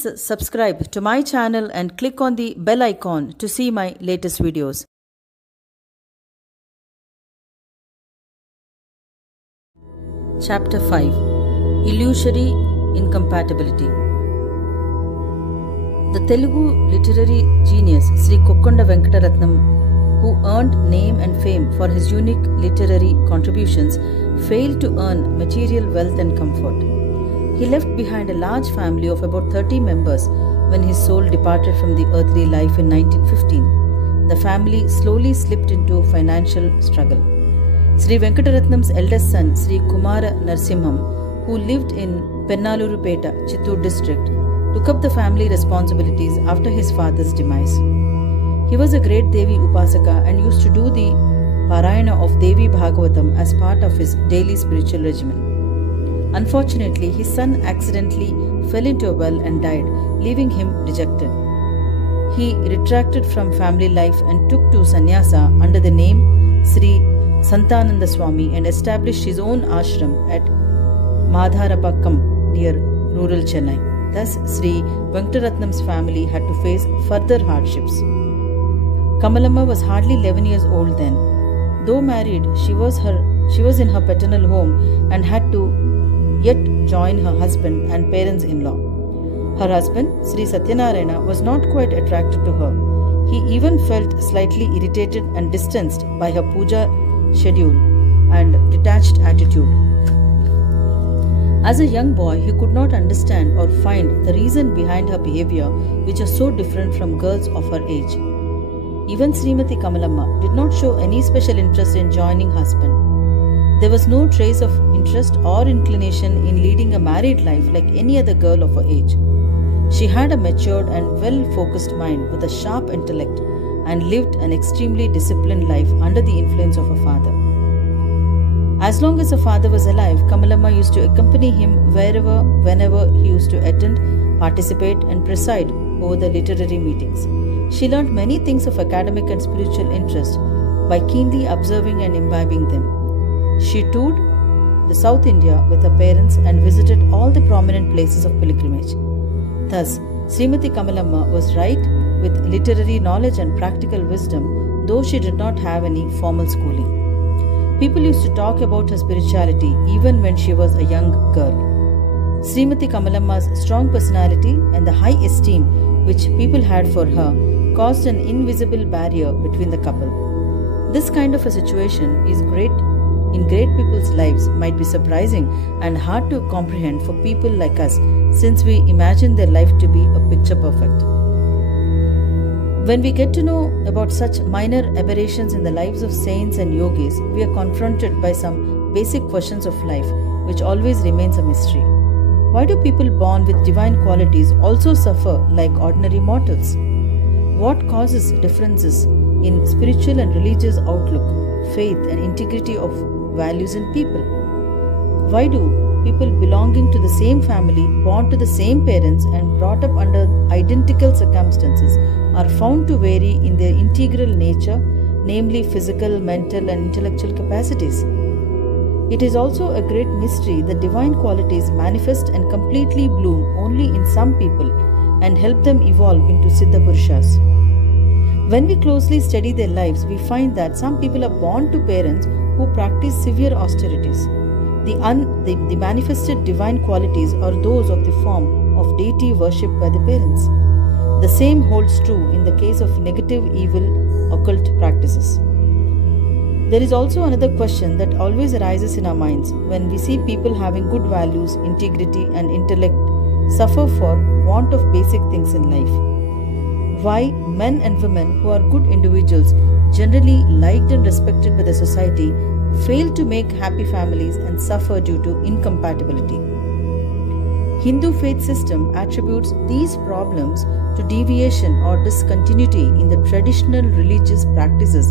Please subscribe to my channel and click on the bell icon to see my latest videos. Chapter 5 Illusory Incompatibility. The Telugu literary genius Sri Kokkonda Venkataratnam, who earned name and fame for his unique literary contributions, failed to earn material wealth and comfort. He left behind a large family of about 30 members when his soul departed from the earthly life in 1915. The family slowly slipped into financial struggle. Sri Venkataratnam's eldest son, Sri Kumara Narsimham, who lived in Pennalurupeta, Chittoor district, took up the family responsibilities after his father's demise. He was a great Devi Upasaka and used to do the Parayana of Devi Bhagavatam as part of his daily spiritual regimen. Unfortunately, his son accidentally fell into a well and died, leaving him dejected. He retracted from family life and took to sannyasa under the name Sri Santananda Swami and established his own ashram at Madharapakkam near rural Chennai. Thus, Sri Venkataratnam's family had to face further hardships. Kamalamma was hardly 11 years old then. Though married, she was in her paternal home and had to yet join her husband and parents-in-law. Her husband, Sri Satyanarayana, was not quite attracted to her. He even felt slightly irritated and distanced by her puja schedule and detached attitude. As a young boy, he could not understand or find the reason behind her behavior, which was so different from girls of her age. Even Srimati Kamalamma did not show any special interest in joining her husband. There was no trace of interest or inclination in leading a married life like any other girl of her age. She had a matured and well-focused mind with a sharp intellect and lived an extremely disciplined life under the influence of her father. As long as her father was alive, Kamalamma used to accompany him whenever he used to attend, participate and preside over the literary meetings. She learned many things of academic and spiritual interest by keenly observing and imbibing them. She toured the South India with her parents and visited all the prominent places of pilgrimage. Thus, Srimati Kamalamma was right with literary knowledge and practical wisdom, though she did not have any formal schooling. People used to talk about her spirituality even when she was a young girl. Srimati Kamalamma's strong personality and the high esteem which people had for her caused an invisible barrier between the couple. This kind of a situation is great people's lives might be surprising and hard to comprehend for people like us, since we imagine their life to be a picture perfect. When we get to know about such minor aberrations in the lives of saints and yogis, we are confronted by some basic questions of life, which always remains a mystery. Why do people born with divine qualities also suffer like ordinary mortals? What causes differences in spiritual and religious outlook, faith and integrity of values in people? Why do people belonging to the same family, born to the same parents and brought up under identical circumstances are found to vary in their integral nature, namely physical, mental and intellectual capacities? It is also a great mystery that divine qualities manifest and completely bloom only in some people and help them evolve into Siddha Purushas. When we closely study their lives, we find that some people are born to parents who practice severe austerities. The manifested divine qualities are those of the form of deity worshipped by the parents. The same holds true in the case of negative, evil, occult practices. There is also another question that always arises in our minds when we see people having good values, integrity and intellect suffer for want of basic things in life. Why men and women who are good individuals, generally liked and respected by the society, fail to make happy families and suffer due to incompatibility. Hindu faith system attributes these problems to deviation or discontinuity in the traditional religious practices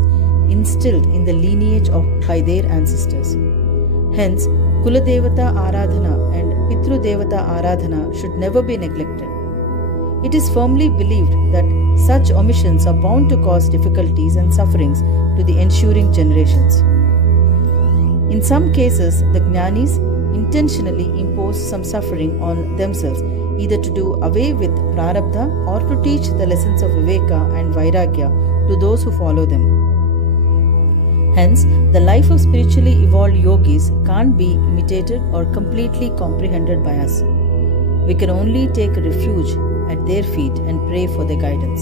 instilled in the lineage by their ancestors. Hence, Kuladevata Aradhana and Pitru Devata Aradhana should never be neglected. It is firmly believed that such omissions are bound to cause difficulties and sufferings to the ensuing generations. In some cases, the Jnanis intentionally impose some suffering on themselves either to do away with prarabdha or to teach the lessons of viveka and vairagya to those who follow them. Hence, the life of spiritually evolved yogis can't be imitated or completely comprehended by us. We can only take refuge at their feet and pray for their guidance.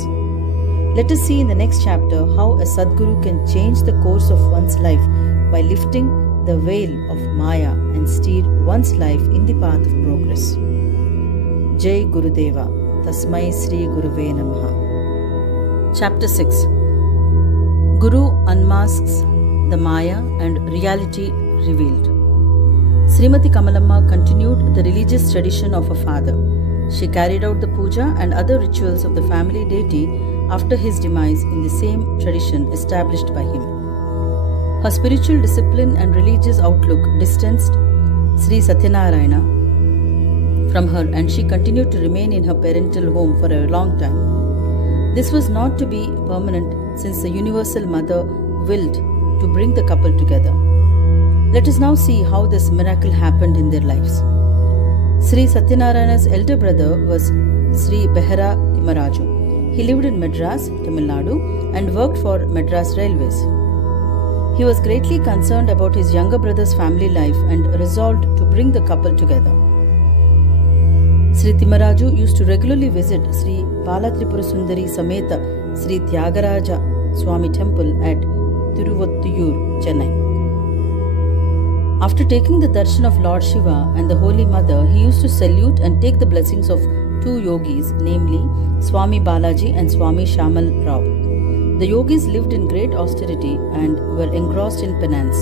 Let us see in the next chapter how a Sadguru can change the course of one's life by lifting the veil of Maya and steer one's life in the path of progress. Jai Gurudeva, Tasmai Sri Guruve Namaha. Chapter 6. Guru unmasks the Maya and reality revealed. Srimati Kamalamma continued the religious tradition of her father. She carried out the puja and other rituals of the family deity after his demise in the same tradition established by him. Her spiritual discipline and religious outlook distanced Sri Satyanarayana from her, and she continued to remain in her parental home for a long time. This was not to be permanent, since the Universal Mother willed to bring the couple together. Let us now see how this miracle happened in their lives. Sri Satyanarayana's elder brother was Sri Behera Timaraju. He lived in Madras, Tamil Nadu, and worked for Madras Railways. He was greatly concerned about his younger brother's family life and resolved to bring the couple together. Sri Timaraju used to regularly visit Sri Balatripurasundari Sameta Sri Tyagaraja Swami Temple at Tiruvattuyur, Chennai. After taking the darshan of Lord Shiva and the Holy Mother, he used to salute and take the blessings of two yogis, namely Swami Balaji and Swami Shamal Rao. The yogis lived in great austerity and were engrossed in penance.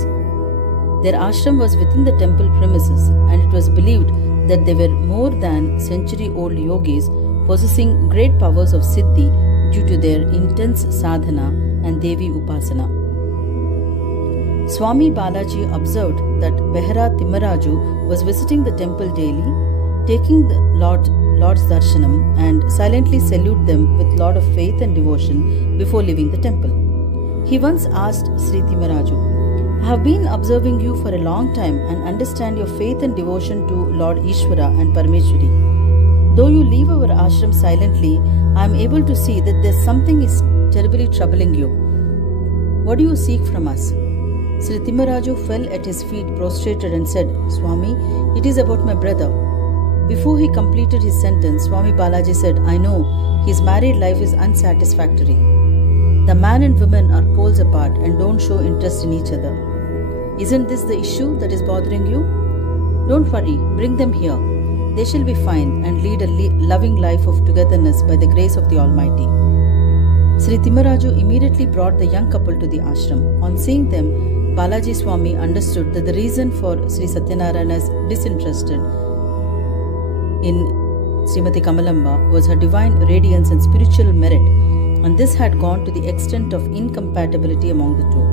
Their ashram was within the temple premises, and it was believed that they were more than century-old yogis possessing great powers of siddhi due to their intense sadhana and Devi Upasana. Swami Balaji observed that Behera Timaraju was visiting the temple daily, taking the Lord's darshanam and silently salute them with lot of faith and devotion before leaving the temple. He once asked Sri Timaraju, "I have been observing you for a long time and understand your faith and devotion to Lord Ishvara and Parameshwari. Though you leave our ashram silently, I am able to see that there something is terribly troubling you. What do you seek from us?" Sri Timaraju fell at his feet prostrated and said, "Swami, it is about my brother." Before he completed his sentence, Swami Balaji said, "I know his married life is unsatisfactory. The man and woman are poles apart and don't show interest in each other. Isn't this the issue that is bothering you? Don't worry, bring them here. They shall be fine and lead a loving life of togetherness by the grace of the Almighty." Sri Timaraju immediately brought the young couple to the ashram. On seeing them, Balaji Swami understood that the reason for Sri Satyanarayana's disinterested in Srimati Kamalamma was her divine radiance and spiritual merit, and this had gone to the extent of incompatibility among the two.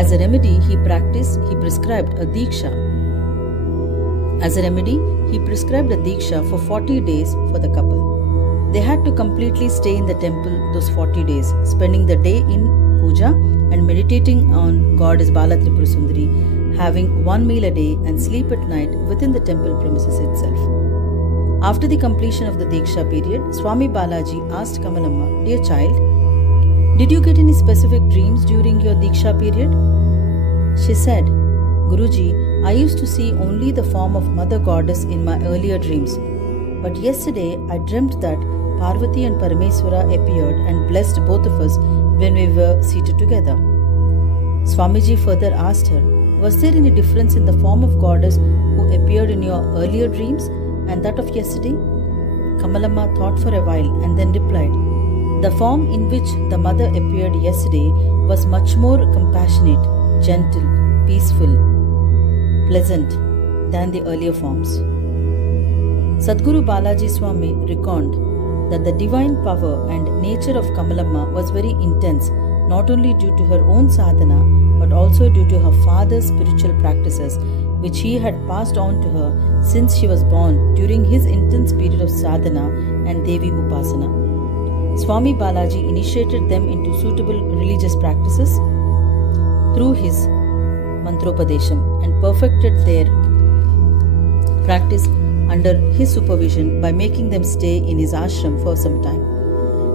As a remedy, he prescribed a diksha. For 40 days for the couple. They had to completely stay in the temple those 40 days, spending the day in puja and meditating on Goddess Balatripurasundari, having one meal a day and sleep at night within the temple premises itself. After the completion of the Diksha period, Swami Balaji asked Kamalamma, "Dear child, did you get any specific dreams during your Diksha period?" She said, "Guruji, I used to see only the form of Mother Goddess in my earlier dreams. But yesterday I dreamt that Parvati and Parameswara appeared and blessed both of us when we were seated together." Swamiji further asked her, "Was there any difference in the form of Goddess who appeared in your earlier dreams and that of yesterday?" Kamalamma thought for a while and then replied, "The form in which the mother appeared yesterday was much more compassionate, gentle, peaceful, pleasant than the earlier forms." Sadguru Balaji Swami reckoned that the divine power and nature of Kamalamma was very intense, not only due to her own sadhana, but also due to her father's spiritual practices, which he had passed on to her since she was born during his intense period of sadhana and Devi Upasana. Swami Balaji initiated them into suitable religious practices through his mantropadesham and perfected their practice under his supervision by making them stay in his ashram for some time.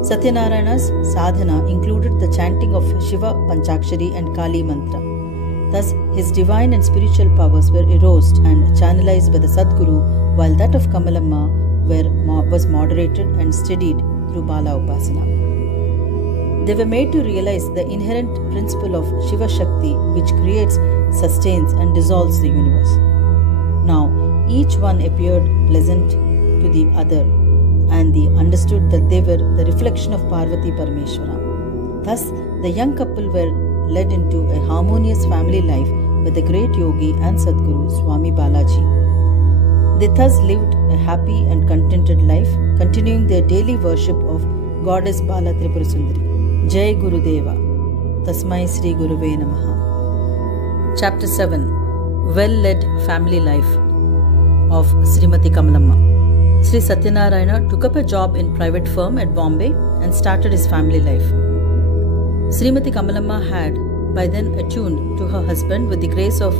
Satyanarayana's sadhana included the chanting of Shiva Panchakshari and Kali Mantra. Thus, his divine and spiritual powers were aroused and channelized by the Sadguru, while that of Kamalamma was moderated and steadied through Bala Upasana. They were made to realize the inherent principle of Shiva Shakti, which creates, sustains, and dissolves the universe. Now, each one appeared pleasant to the other, and they understood that they were the reflection of Parvati Parameshwara. Thus, the young couple were led into a harmonious family life with the great yogi and Sadguru Swami Balaji. They thus lived a happy and contented life, continuing their daily worship of Goddess Bala Tripura Sundari. Jai Gurudeva. Tasmai Sri Guruve Namaha. Chapter 7. Well-led family life of Srimati Kamalamma. Sri Satyanarayana took up a job in private firm at Bombay and started his family life. Srimati Kamalamma had by then attuned to her husband with the grace of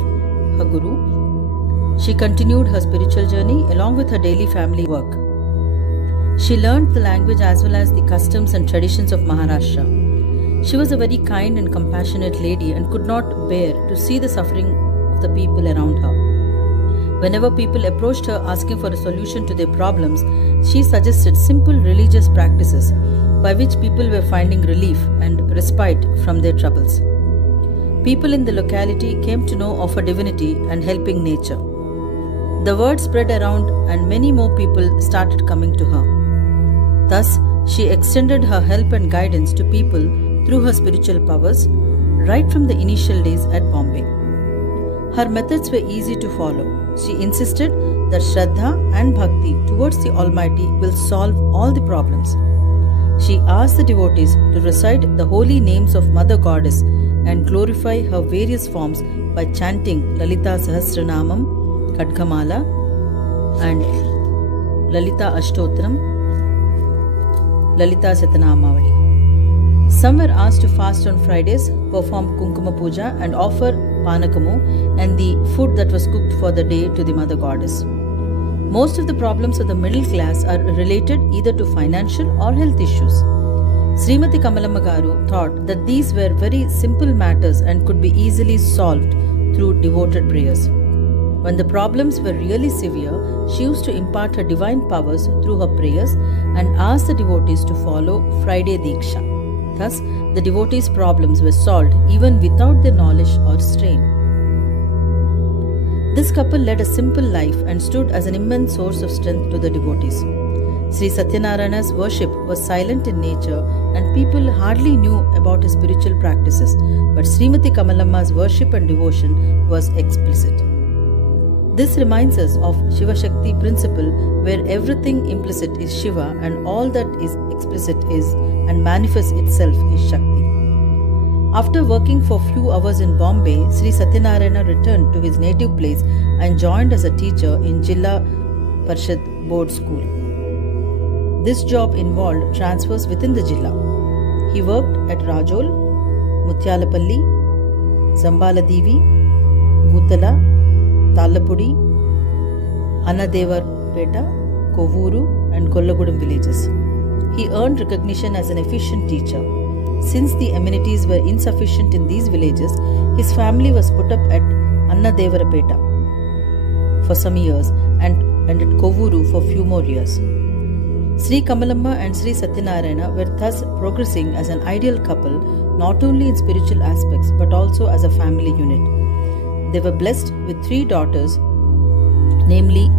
her Guru. She continued her spiritual journey along with her daily family work. She learned the language as well as the customs and traditions of Maharashtra. She was a very kind and compassionate lady and could not bear to see the suffering of the people around her. Whenever people approached her asking for a solution to their problems, she suggested simple religious practices by which people were finding relief and respite from their troubles. People in the locality came to know of her divinity and helping nature. The word spread around and many more people started coming to her. Thus, she extended her help and guidance to people through her spiritual powers right from the initial days at Bombay. Her methods were easy to follow. She insisted that Shraddha and Bhakti towards the Almighty will solve all the problems. She asked the devotees to recite the holy names of Mother Goddess and glorify her various forms by chanting Lalita Sahasranamam, Khadgamala and Lalita Ashtotram, Lalita Satanamavali. Some were asked to fast on Fridays, perform Kunkuma Puja and offer Panakamu and the food that was cooked for the day to the Mother Goddess. Most of the problems of the middle class are related either to financial or health issues. Srimati Kamalamma Garu thought that these were very simple matters and could be easily solved through devoted prayers. When the problems were really severe, she used to impart her divine powers through her prayers and ask the devotees to follow Friday Diksha. Thus, the devotees' problems were solved even without their knowledge or strain. This couple led a simple life and stood as an immense source of strength to the devotees. Sri Satyanarayana's worship was silent in nature and people hardly knew about his spiritual practices, but Srimati Kamalamma's worship and devotion was explicit. This reminds us of Shiva Shakti principle, where everything implicit is Shiva and all that is explicit is and manifests itself is Shakti. After working for few hours in Bombay, Sri Satyanarayana returned to his native place and joined as a teacher in Jilla Parishad Board School. This job involved transfers within the Jilla. He worked at Rajol, Mutyalapalli, Zambaladevi, Gutala, Talapudi, Annadevarpeta, Kovuru and Kollagudam villages. He earned recognition as an efficient teacher. Since the amenities were insufficient in these villages, his family was put up at Annadevarapeta for some years and at Kovuru for few more years. Sri Kamalamma and Sri Satyanarayana were thus progressing as an ideal couple, not only in spiritual aspects but also as a family unit. They were blessed with 3 daughters, namely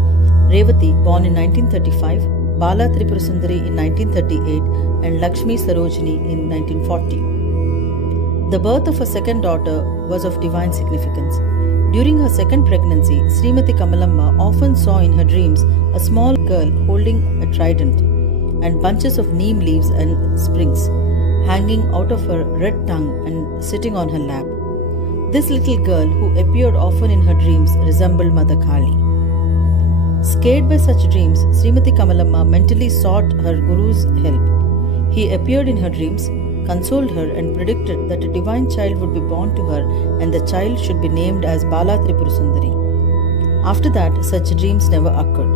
Revati, born in 1935, Bala Tripura Sundari in 1938 and Lakshmi Sarojini in 1940. The birth of her second daughter was of divine significance. During her second pregnancy, Srimati Kamalamma often saw in her dreams a small girl holding a trident and bunches of neem leaves and sprigs hanging out of her red tongue and sitting on her lap. This little girl, who appeared often in her dreams, resembled Mother Kali. Scared by such dreams, Srimati Kamalamma mentally sought her Guru's help. He appeared in her dreams, consoled her and predicted that a divine child would be born to her and the child should be named as Bala Tripura Sundari. After that, such dreams never occurred.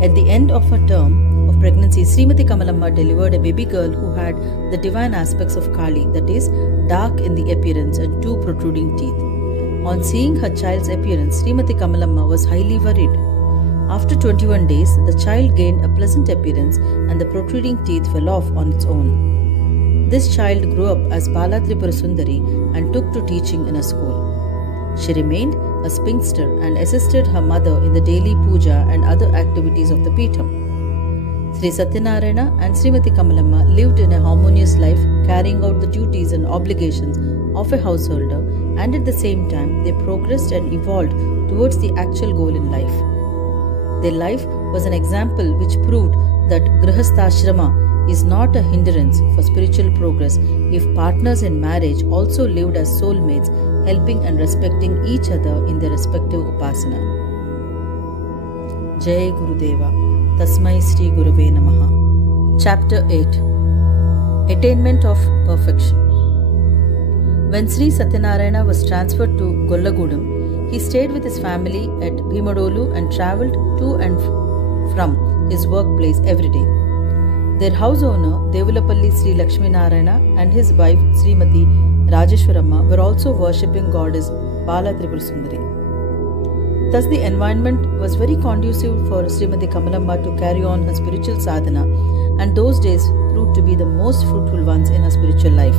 At the end of her term of pregnancy, Srimati Kamalamma delivered a baby girl who had the divine aspects of Kali, that is, dark in the appearance and two protruding teeth. On seeing her child's appearance, Srimati Kamalamma was highly worried. After 21 days, the child gained a pleasant appearance and the protruding teeth fell off on its own. This child grew up as Bala Tripura Sundari and took to teaching in a school. She remained a spinster and assisted her mother in the daily puja and other activities of the Peetham. Sri Satyanarayana and Srimati Kamalamma lived in a harmonious life, carrying out the duties and obligations of a householder, and at the same time they progressed and evolved towards the actual goal in life. Their life was an example which proved that Grihastha is not a hindrance for spiritual progress if partners in marriage also lived as soulmates, helping and respecting each other in their respective upasana. Jai Gurudeva, Tasmai Sri Guruve Namaha. Chapter 8. Attainment of Perfection. When Sri Satyanarayana was transferred to Gollagudam, he stayed with his family at Bhimadolu and travelled to and from his workplace every day. Their house owner, Devulapalli Sri Lakshmi Narayana, and his wife Srimati Rajeshwaramma were also worshipping goddess Bala Tripura Sundari. Thus the environment was very conducive for Srimati Kamalamma to carry on her spiritual sadhana, and those days proved to be the most fruitful ones in her spiritual life.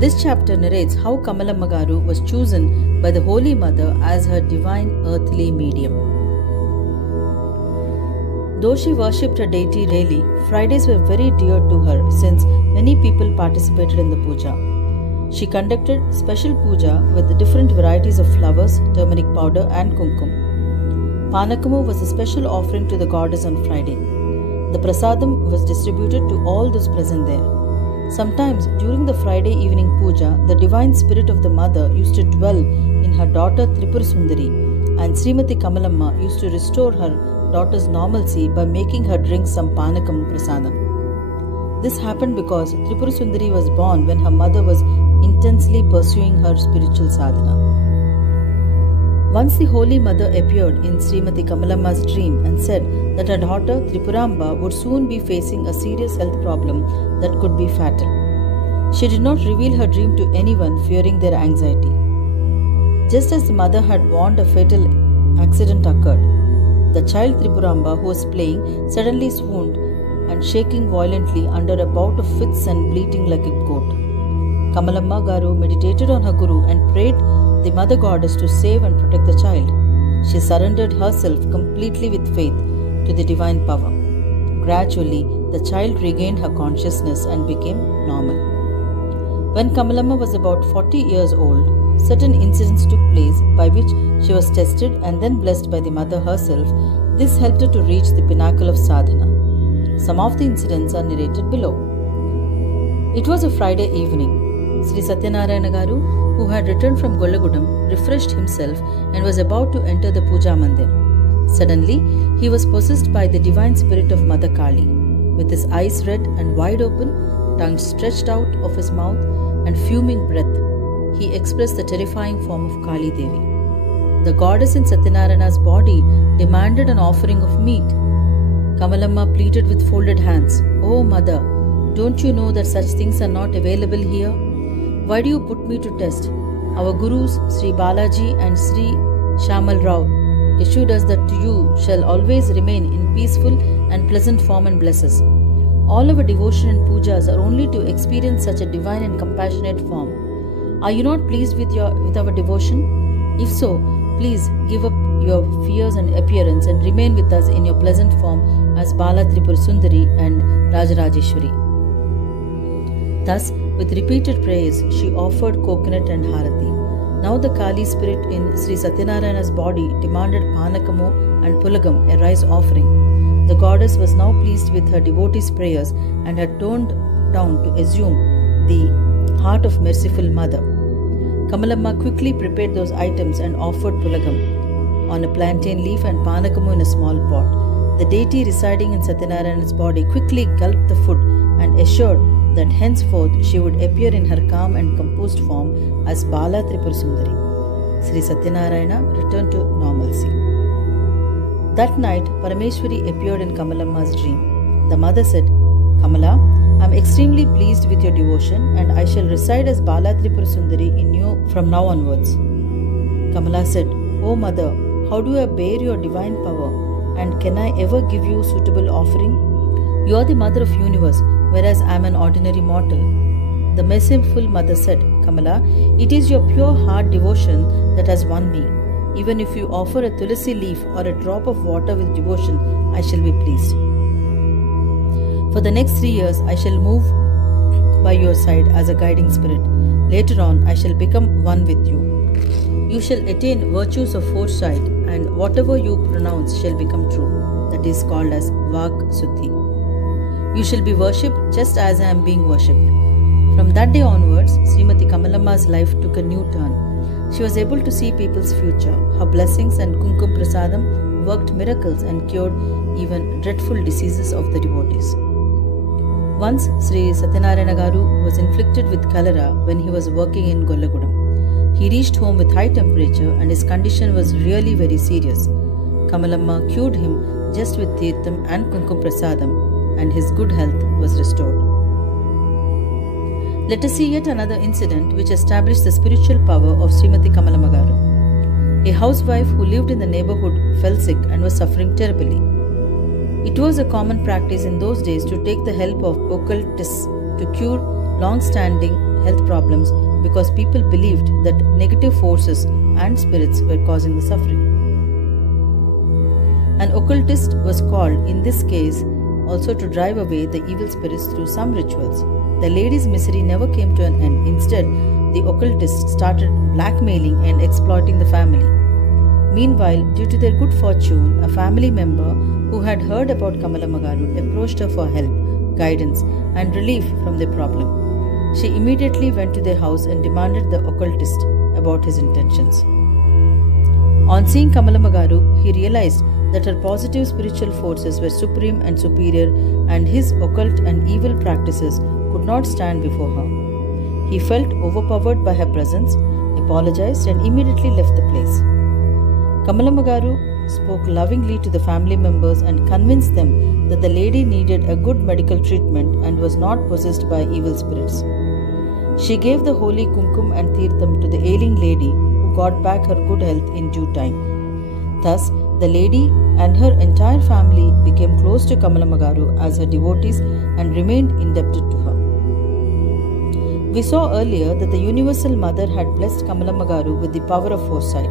This chapter narrates how Kamalamma Garu was chosen by the Holy Mother as her divine earthly medium. Though she worshipped her deity daily, Fridays were very dear to her since many people participated in the puja. She conducted special puja with different varieties of flowers, turmeric powder and kumkum. Panakamu was a special offering to the goddess on Friday. The prasadam was distributed to all those present there. Sometimes during the Friday evening puja, the divine spirit of the mother used to dwell in her daughter Tripura Sundari, and Srimati Kamalamma used to restore her daughter's normalcy by making her drink some panakam prasadam. This happened because Tripura Sundari was born when her mother was intensely pursuing her spiritual sadhana. Once the Holy Mother appeared in Srimati Kamalamma's dream and said that her daughter Tripuramba would soon be facing a serious health problem that could be fatal. She did not reveal her dream to anyone, fearing their anxiety. Just as the mother had warned, a fatal accident occurred. The child Tripuramba, who was playing, suddenly swooned and shaking violently under a bout of fits and bleating like a goat. Kamalamma Garu meditated on her Guru and prayed the Mother Goddess to save and protect the child. She surrendered herself completely with faith to the divine power. Gradually, the child regained her consciousness and became normal. When Kamalamma was about 40 years old, certain incidents took place by which she was tested and then blessed by the Mother herself. This helped her to reach the pinnacle of sadhana. Some of the incidents are narrated below. It was a Friday evening. Sri Satyanarayana Garu, who had returned from Gollagudam, refreshed himself and was about to enter the puja mandir. Suddenly, he was possessed by the divine spirit of Mother Kali. With his eyes red and wide open, tongue stretched out of his mouth, and fuming breath, he expressed the terrifying form of Kali Devi. The goddess in Satyanarayana's body demanded an offering of meat. Kamalamma pleaded with folded hands, "Oh Mother, don't you know that such things are not available here? Why do you put me to test? Our Gurus, Sri Balaji and Sri Shamal Rao, assured us that you shall always remain in peaceful and pleasant form and bless us. All our devotion and pujas are only to experience such a divine and compassionate form. Are you not pleased with our devotion? If so, please give up your fears and appearance and remain with us in your pleasant form as Bala Tripura Sundari and Rajarajeshwari." Thus, with repeated prayers, she offered coconut and harati. Now the Kali spirit in Sri Satyanarayana's body demanded panakamu and pulagam, a rice offering. The goddess was now pleased with her devotees' prayers and had toned down to assume the heart of merciful mother. Kamalamma quickly prepared those items and offered pulagam on a plantain leaf and panakamu in a small pot. The deity residing in Satyanarayana's body quickly gulped the food and assured that henceforth she would appear in her calm and composed form as Bala Tripura Sundari. Sri Satyanarayana returned to normalcy. That night, Parameshwari appeared in Kamalamma's dream. The mother said, Kamala, I am extremely pleased with your devotion and I shall reside as Bala Tripura Sundari in you from now onwards. Kamala said, O mother, how do I bear your divine power and can I ever give you suitable offering? You are the mother of universe, whereas I am an ordinary mortal. The merciful mother said, Kamala, it is your pure heart devotion that has won me. Even if you offer a tulsi leaf or a drop of water with devotion, I shall be pleased. For the next 3 years, I shall move by your side as a guiding spirit. Later on, I shall become one with you. You shall attain virtues of foresight, and whatever you pronounce shall become true. That is called as Vak Suddhi. You shall be worshipped just as I am being worshipped. From that day onwards, Srimati Kamalamma's life took a new turn. She was able to see people's future. Her blessings and Kumkum Prasadam worked miracles and cured even dreadful diseases of the devotees. Once, Sri Satyanarayana Garu was inflicted with cholera when he was working in Gollagudam. He reached home with high temperature and his condition was really very serious. Kamalamma cured him just with Tirtham and Kumkum Prasadam, and his good health was restored. Let us see yet another incident which established the spiritual power of Srimati Kamalamma Garu. A housewife who lived in the neighborhood fell sick and was suffering terribly. It was a common practice in those days to take the help of occultists to cure long-standing health problems because people believed that negative forces and spirits were causing the suffering. An occultist was called in this case also to drive away the evil spirits through some rituals. The lady's misery never came to an end. Instead, the occultist started blackmailing and exploiting the family. Meanwhile, due to their good fortune, a family member who had heard about Kamalamma Garu approached her for help, guidance, and relief from their problem. She immediately went to their house and demanded the occultist about his intentions. On seeing Kamalamma Garu, he realized that her positive spiritual forces were supreme and superior, and his occult and evil practices could not stand before her. He felt overpowered by her presence, apologized, and immediately left the place. Kamalamma Garu spoke lovingly to the family members and convinced them that the lady needed a good medical treatment and was not possessed by evil spirits. She gave the holy kumkum and tirtham to the ailing lady, who got back her good health in due time. Thus, the lady and her entire family became close to Kamalamma Garu as her devotees and remained indebted to her. We saw earlier that the Universal Mother had blessed Kamalamma Garu with the power of foresight.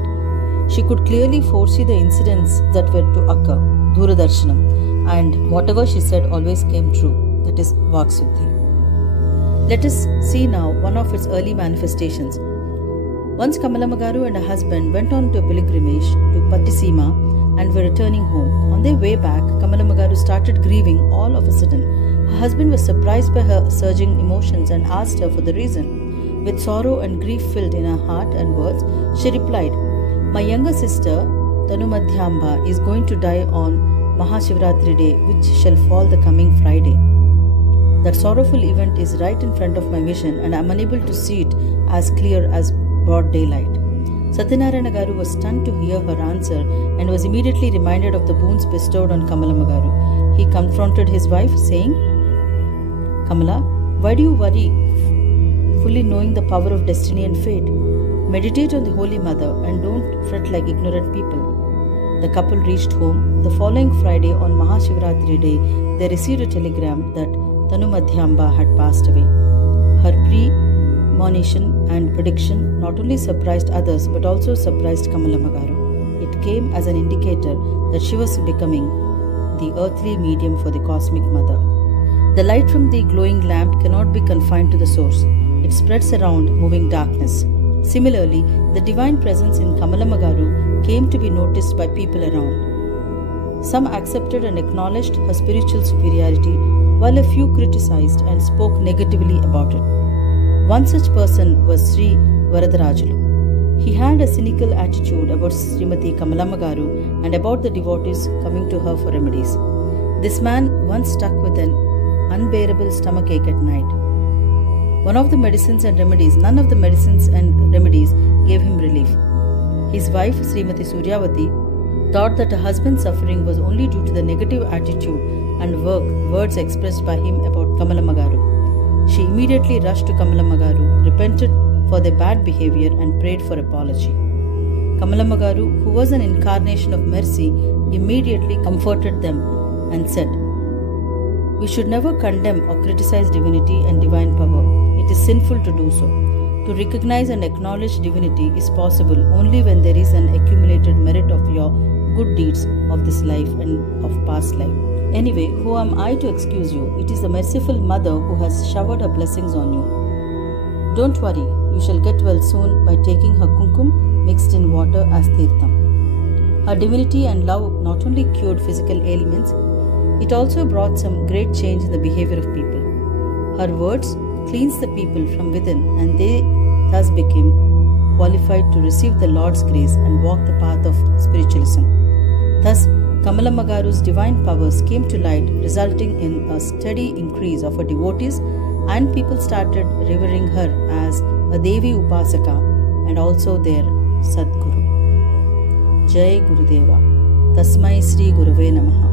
She could clearly foresee the incidents that were to occur, Duradarshanam, and whatever she said always came true, that is Vak Suddhi. Let us see now one of its early manifestations. Once Kamalamma Garu and her husband went on to a pilgrimage to Pattisima and were returning home. On their way back, Kamalamma Garu started grieving all of a sudden. Her husband was surprised by her surging emotions and asked her for the reason. With sorrow and grief filled in her heart and words, she replied, My younger sister, Tanumadhyamba, is going to die on Mahashivratri day, which shall fall the coming Friday. That sorrowful event is right in front of my vision and I am unable to see it as clear as broad daylight. Satyanarayana Garu was stunned to hear her answer and was immediately reminded of the boons bestowed on Kamalamma Garu. He confronted his wife, saying, Kamala, why do you worry, fully knowing the power of destiny and fate? Meditate on the Holy Mother and don't fret like ignorant people. The couple reached home. The following Friday on Mahashivratri day, they received a telegram that Tanumadhyamba had passed away. Her premonition and prediction not only surprised others but also surprised Kamalamma Garu. It came as an indicator that she was becoming the earthly medium for the cosmic mother. The light from the glowing lamp cannot be confined to the source. It spreads around, moving darkness. Similarly, the divine presence in Kamalamma Garu came to be noticed by people around. Some accepted and acknowledged her spiritual superiority, while a few criticized and spoke negatively about it. One such person was Sri Varadarajulu. He had a cynical attitude about Srimati Kamalamma Garu and about the devotees coming to her for remedies. This man once stuck with an unbearable stomachache at night. None of the medicines and remedies gave him relief. His wife, Srimati Suryavati, thought that her husband's suffering was only due to the negative attitude and words expressed by him about Kamalamma Garu. She immediately rushed to Kamalamma Garu, repented for their bad behavior and prayed for apology. Kamalamma Garu, who was an incarnation of mercy, immediately comforted them and said, "We should never condemn or criticize divinity and divine power. It is sinful to do so. To recognize and acknowledge divinity is possible only when there is an accumulated merit of your good deeds of this life and of past life. Anyway, who am I to excuse you? It is the merciful Mother who has showered her blessings on you. Don't worry, you shall get well soon by taking her kumkum mixed in water as tirtham." Her divinity and love not only cured physical ailments, it also brought some great change in the behavior of people. Her words cleansed the people from within, and they thus became qualified to receive the Lord's grace and walk the path of spiritualism. Thus, Kamalamma Garu's divine powers came to light, resulting in a steady increase of her devotees, and people started revering her as a Devi Upasaka and also their Sadguru. Jai Gurudeva. Tasmai Sri Gurave Namaha.